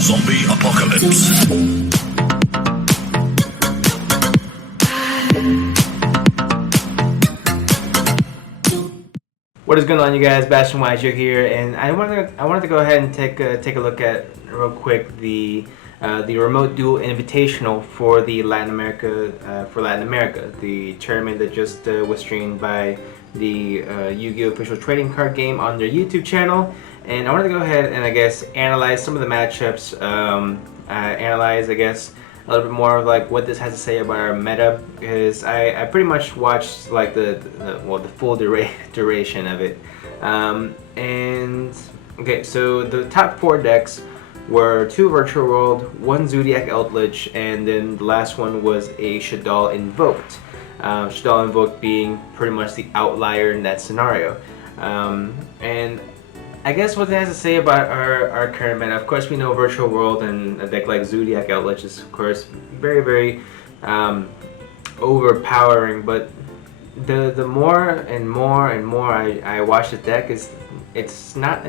Zombie apocalypse. What is going on, you guys? Bastion Weiser here, and I wanted to go ahead and take a look at real quick the remote duel invitational for the Latin America, the tournament that just was streamed by the Yu-Gi-Oh! Official trading card game on their YouTube channel. And I wanted to go ahead and I guess analyze some of the matchups, analyze I guess a little bit more of like what this has to say about our meta, because I pretty much watched like the full duration of it. And okay, so the top 4 decks were 2 Virtual World, 1 Zodiac Eldritch, and then the last one was a Shaddoll Invoked. Shaddoll Invoked being pretty much the outlier in that scenario. And I guess what it has to say about our current meta. Of course, we know Virtual World and a deck like Zodiac Eldritch is, of course, very, very overpowering. But the more and more and more I watch the deck, it's not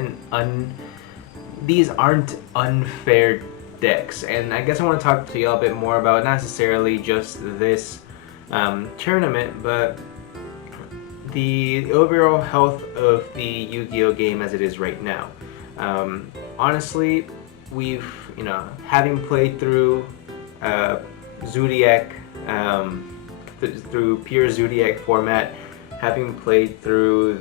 these aren't unfair decks. And I guess I want to talk to y'all a bit more about not necessarily just this tournament, but the overall health of the Yu-Gi-Oh game as it is right now. Honestly, we've, having played through Zodiac, through pure Zodiac format, having played through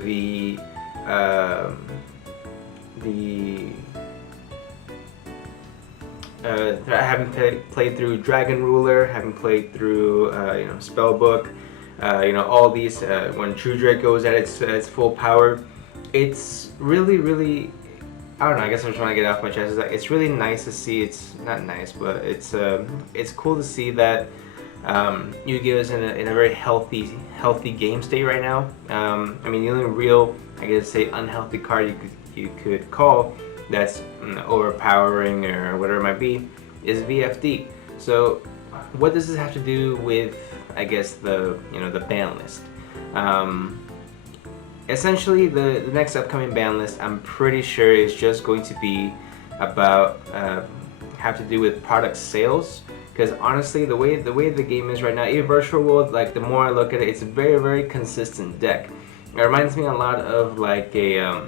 having played through Dragon Ruler, having played through Spellbook, all these, when True Drake goes at its full power, it's really, I don't know, I guess I'm just trying to get off my chest. Is that it's really nice to see. It's not nice, but it's cool to see that Yu-Gi-Oh is in a very healthy game state right now. I mean, the only real, I guess, say unhealthy card you could call that's overpowering or whatever it might be is VFD. So what does this have to do with, I guess, the ban list? Essentially, the next upcoming ban list, I'm pretty sure, is just going to be about have to do with product sales. Because honestly, the way the game is right now, even Virtual World, like the more I look at it, it's a very consistent deck. It reminds me a lot of like a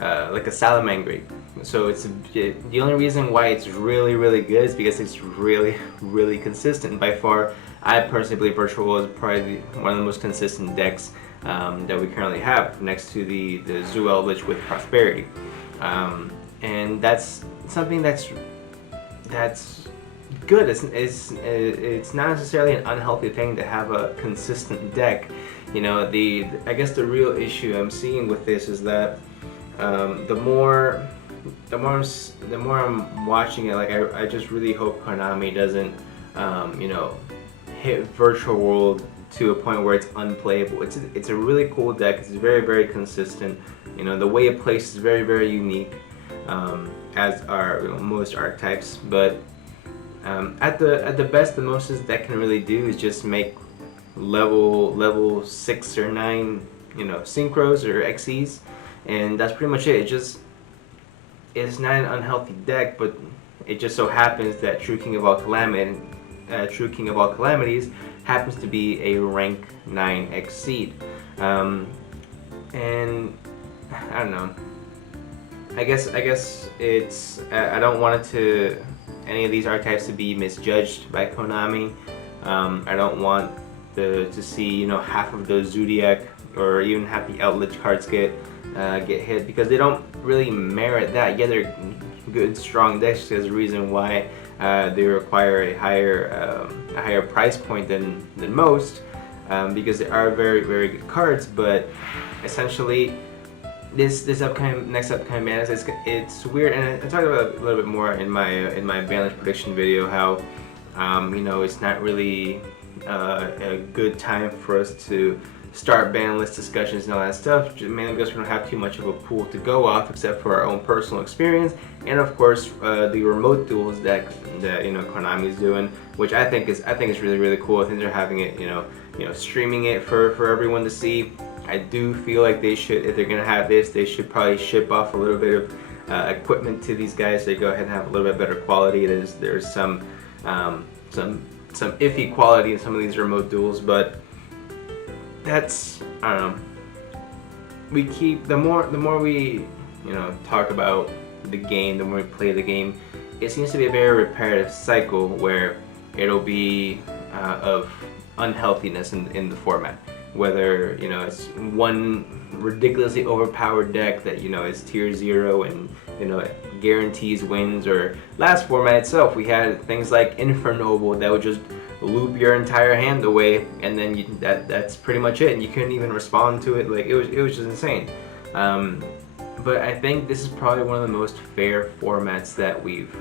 Salamangreat. So it's the only reason why it's really good is because it's really consistent. By far, I personally believe Virtual World is probably one of the most consistent decks that we currently have, next to the Zoo Eldritch with Prosperity. And that's something that's good. It's not necessarily an unhealthy thing to have a consistent deck. I guess the real issue I'm seeing with this is that the more I'm watching it, like I just really hope Konami doesn't hit Virtual World to a point where it's unplayable. It's a really cool deck. It's very consistent. The way it plays is very unique, as are most archetypes. But at the best, the most this deck can really do is just make level 6 or 9 synchros or XEs, and that's pretty much it. It's not an unhealthy deck, but it just so happens that True King of All Calamities happens to be a rank 9 Exceed. And I don't know. I guess it's I don't want any of these archetypes to be misjudged by Konami. I don't want to see half of those Zodiac or even half the Eldritch cards get hit, because they don't really merit that. Yeah, they're good, strong decks. There's a reason why they require a higher price point than most, because they are very good cards. But essentially, this next upcoming ban list, it's weird, and I talked about it a little bit more in my ban list prediction video, how it's not really a good time for us to start ban list discussions and all that stuff, mainly because we don't have too much of a pool to go off except for our own personal experience, and of course the remote duels that Konami is doing, which I think is really cool. I think they're having it streaming it for everyone to see. I do feel like they should, if they're gonna have this, they should probably ship off a little bit equipment to these guys. They go ahead and have a little bit better quality. There's some iffy quality in some of these remote duels, but that's we keep the more we talk about the game, the more we play the game, it seems to be a very repetitive cycle where it'll be of unhealthiness in the format. Whether it's one ridiculously overpowered deck that is tier 0 and guarantees wins, or last format itself we had things like Infernoble that would just loop your entire hand away, and then that's pretty much it, and you couldn't even respond to it. Like it was just insane. But I think this is probably one of the most fair formats that we've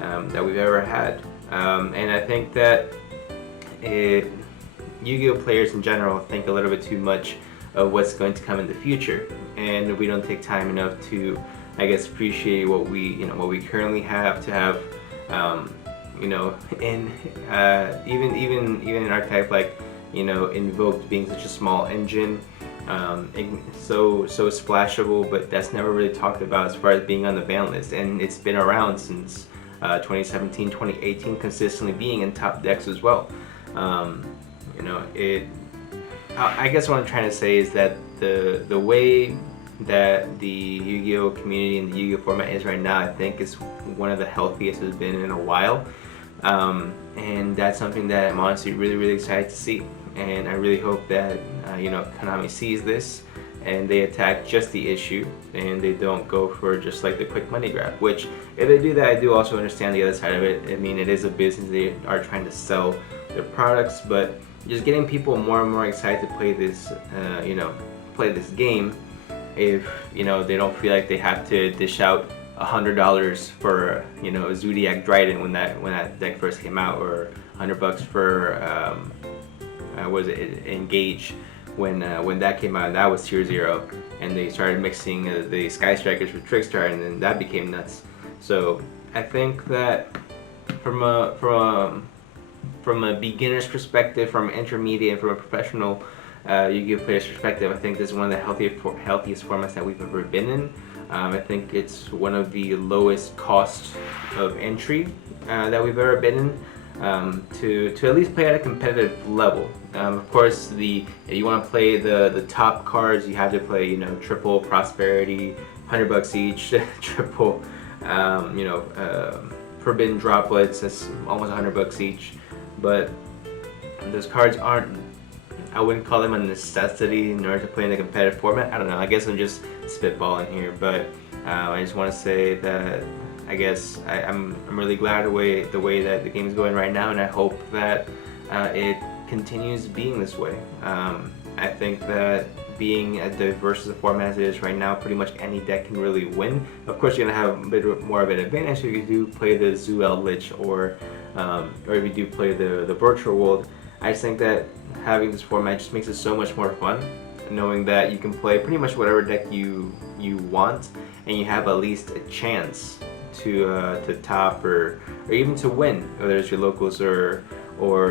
ever had, and I think that Yu-Gi-Oh players in general think a little bit too much of what's going to come in the future, and we don't take time enough to, I guess, appreciate what we currently have to have. In even an archetype like Invoked being such a small engine, so splashable, but that's never really talked about as far as being on the ban list, and it's been around since 2017, 2018, consistently being in top decks as well. I guess what I'm trying to say is that the way that the Yu-Gi-Oh community and the Yu-Gi-Oh format is right now, I think is one of the healthiest it's been in a while, and that's something that I'm honestly really excited to see, and I really hope that Konami sees this and they attack just the issue and they don't go for just like the quick money grab, which if they do that, I do also understand the other side of it. I mean, it is a business, they are trying to sell their products, but just getting people more and more excited to play this play this game, if they don't feel like they have to dish out $100 for a Zodiac Dryden when that deck first came out, or $100 for was it Engage when that came out, and that was tier 0, and they started mixing the Sky Strikers with Trickstar, and then that became nuts. So I think that from a beginner's perspective, from an intermediate, and from a professional Yu-Gi-Oh player's perspective, I think this is one of the healthiest formats that we've ever been in. I think it's one of the lowest cost of entry that we've ever been in, to at least play at a competitive level. Of course, if you want to play the top cards, you have to play triple Prosperity, $100 each, triple Forbidden Droplets, that's almost $100 each. But those cards aren't, I wouldn't call them a necessity in order to play in a competitive format. I don't know, I guess I'm just spitballing here, but I just want to say that I guess I'm really glad the way that the game is going right now, and I hope that it continues being this way. I think that being as diverse as the format as it is right now, pretty much any deck can really win. Of course, you're gonna have a bit more of an advantage if you do play the Zoo Lich, or if you do play the Virtual World. I just think that having this format just makes it so much more fun, knowing that you can play pretty much whatever deck you want, and you have at least a chance to top or even to win, whether it's your locals or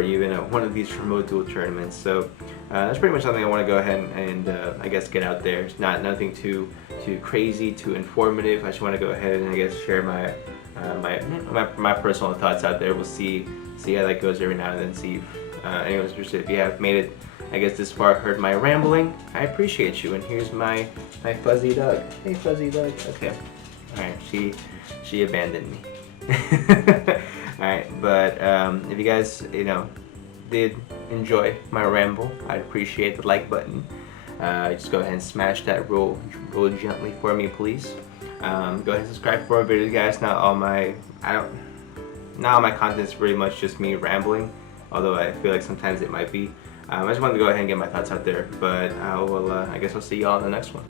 even one of these remote duel tournaments. So that's pretty much something I want to go ahead and I guess get out there. It's nothing too crazy, too informative. I just want to go ahead and I guess share my personal thoughts out there. We'll see how that goes every now and then. See if anyone's interested. If you have made it, I guess, this far, heard my rambling, I appreciate you. And here's my fuzzy dog. Hey, fuzzy dog. Okay. All right. She abandoned me. Alright, but if you guys, did enjoy my ramble, I'd appreciate the like button. Just go ahead and smash that roll gently for me, please. Go ahead and subscribe for more videos, guys. Not all my content is pretty much just me rambling, although I feel like sometimes it might be. I just wanted to go ahead and get my thoughts out there, but I guess I'll see y'all in the next one.